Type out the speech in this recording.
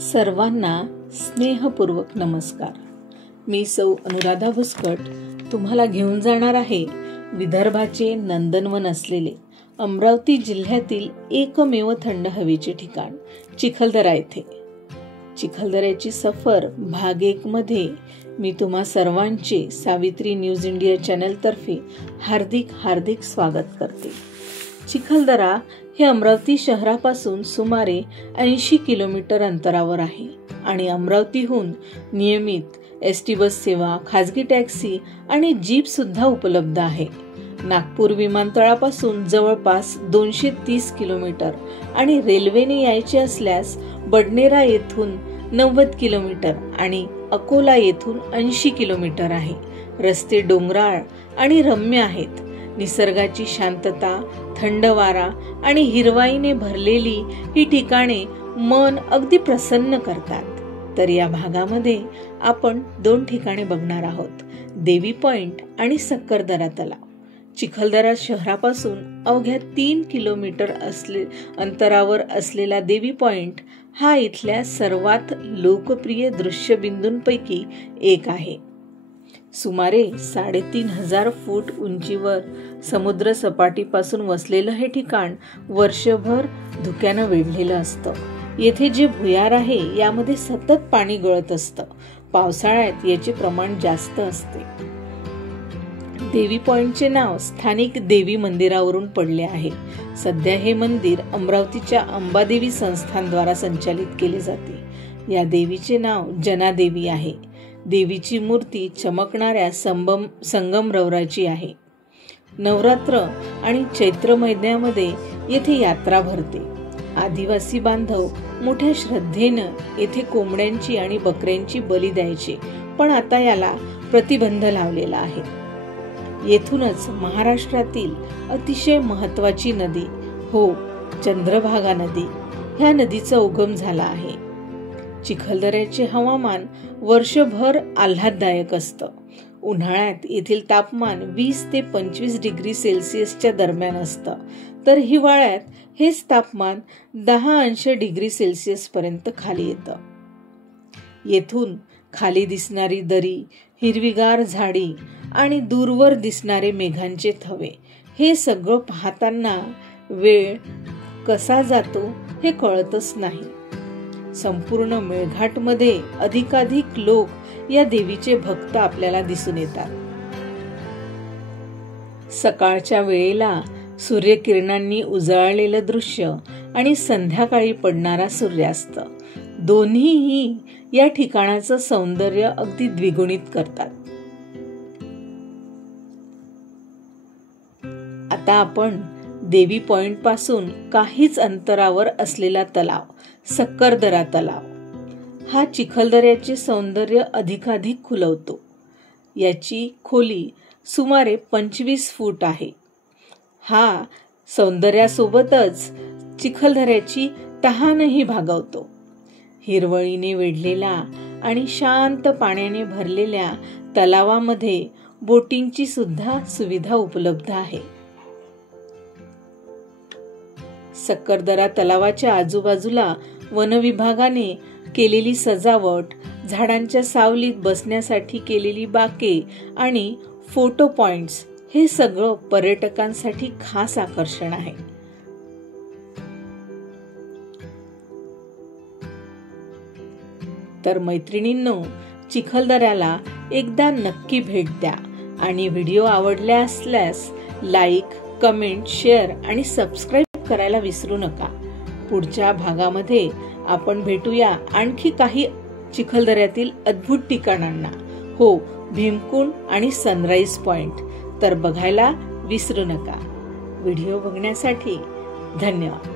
सर्वांना स्नेहपूर्वक नमस्कार। मी सौ अनुराधा भुस्कट तुम्हाला घेऊन जाणार आहे विदर्भाचे नंदनवन असलेले अमरावती जिल्ह्यातील एकमेव थंड हवेचे ठिकाण चिखलदरा येथे। चिखलदऱ्याची सफर भाग 1 मध्ये मी तुम्हा सर्वांचे सावित्री न्यूज इंडिया चॅनल तर्फे हार्दिक स्वागत करते। चिखलदरा हे अमरावती शहरापासून सुमारे 80 किलोमीटर अंतरावर आहे आणि अमरावतीहून नियमित एसटी बस सेवा, खाजगी टॅक्सी आणि जीप सुद्धा उपलब्ध आहे। नागपूर विमानतळापासून जवळपास 230 किलोमीटर आणि रेल्वेने यायचे असल्यास बडनेरा येथून 90 किलोमीटर आणि अकोला येथून 80 किलोमीटर आहे। रस्ते डोंगराळ आणि रम्य आहेत। निसर्गाची शांतता, थंड वारा आणि हिरवाईने भरलेली ही ठिकाणे मन अगदी प्रसन्न करतात। तर या भागामध्ये आपण 2 ठिकाणे बघणार आहोत, देवी पॉइंट आणि सक्करदरा तलाव। चिखलदरा शहरापासून अवघ्या 3 किलोमीटर अंतरावर असलेला देवी पॉइंट हा इथल्या सर्वात लोकप्रिय दृश्यबिंदूंपैकी एक आहे। सुमारे 3,500 फूट उंचीवर समुद्र सपाटीपासून वसलेलं हे ठिकाण वर्षभर धुक्यानं वेढलेलं असतं। येथे जे भुयार आहे यामध्ये सतत पाणी गळत असतं। पावसाळ्यात याचे प्रमाण जास्त असते। देवी पॉइंटचे नाव स्थानिक देवी मंदिरावरून पडले आहे। सध्या हे मंदिर अमरावतीच्या अंबादेवी संस्थानद्वारा संचालित केले जाते। या देवीचे नाव जनादेवी आहे। देवीची मूर्ती चमकणाऱ्या संगमरवराची आहे। नवरात्र आणि चैत्र महिन्यामध्ये येथे यात्रा भरते। आदिवासी बांधव मोठ्या श्रद्धेनं येथे कोंबड्यांची आणि बकऱ्यांची बली द्यायचे, पण आता याला प्रतिबंध लावलेला आहे। येथूनच महाराष्ट्रातील अतिशय महत्त्वाची नदी चंद्रभागा नदी ह्या नदीचा उगम झाला आहे। चिखलदऱ्याचे हवामान वर्षभर आल्हाददायक असतं। उन्हाळ्यात येथील तापमान 20 ते 25 डिग्री सेल्सिअसच्या दरम्यान असतं, तर हिवाळ्यात हेच तापमान 10 अंश डिग्री सेल्सिअस पर्यंत खाली येतं। येथून खाली दिसणारी दरी, हिरवीगार झाडी आणि दूरवर दिसणारे मेघांचे थवे हे सगळं पाहताना वेळ कसा जातो हे कळतच नाही। संपूर्ण मेळघाटमध्ये अधिकाधिक लोक या देवीचे भक्त आपल्याला दिसून येतात। सकाळच्या वेळेला सूर्यकिरणांनी उजळलेलं दृश्य आणि संध्याकाळी पडणारा सूर्यास्त दोन्हीही या ठिकाणाचं सौंदर्य अगदी द्विगुणित करतात। आता आपण देवी पॉइंट पासून काहीच अंतरावर असलेला तलाव सक्करदरा तलाव हा चिखलदऱ्याचे सौंदर्य अधिकाधिक खुलवतो। याची खोली सुमारे 25 फूट आहे। हा सौंदर्यासोबतच चिखलदऱ्याची तहानही भागवतो। हिरवळीने वेढलेला आणि शांत पाण्याने भरलेल्या तलावामध्ये बोटिंगची सुद्धा सुविधा उपलब्ध आहे। सक्करदरा तलावाच्या आजूबाजूला वनविभागाने केलेली सजावट, झाडांच्या सावलीत बसण्यासाठी केलेली बाके आणि फोटो पॉइंट्स हे सगळं पर्यटकांसाठी खास आकर्षण आहे। तर मैत्रिणींनो, चिखलदऱ्याला एकदा नक्की भेट द्या आणि व्हिडिओ आवडला असल्यास लाईक, कमेंट, शेअर आणि सबस्क्राईब करायला विसरू नका। पुढच्या भागामध्ये आपण भेटूया आणखी काही चिखलदऱ्यातील अद्भुत ठिकाणांना, भीमकुंड आणि सनराइज पॉइंट तर बघायला विसरू नका। व्हिडिओ बघण्यासाठी धन्यवाद।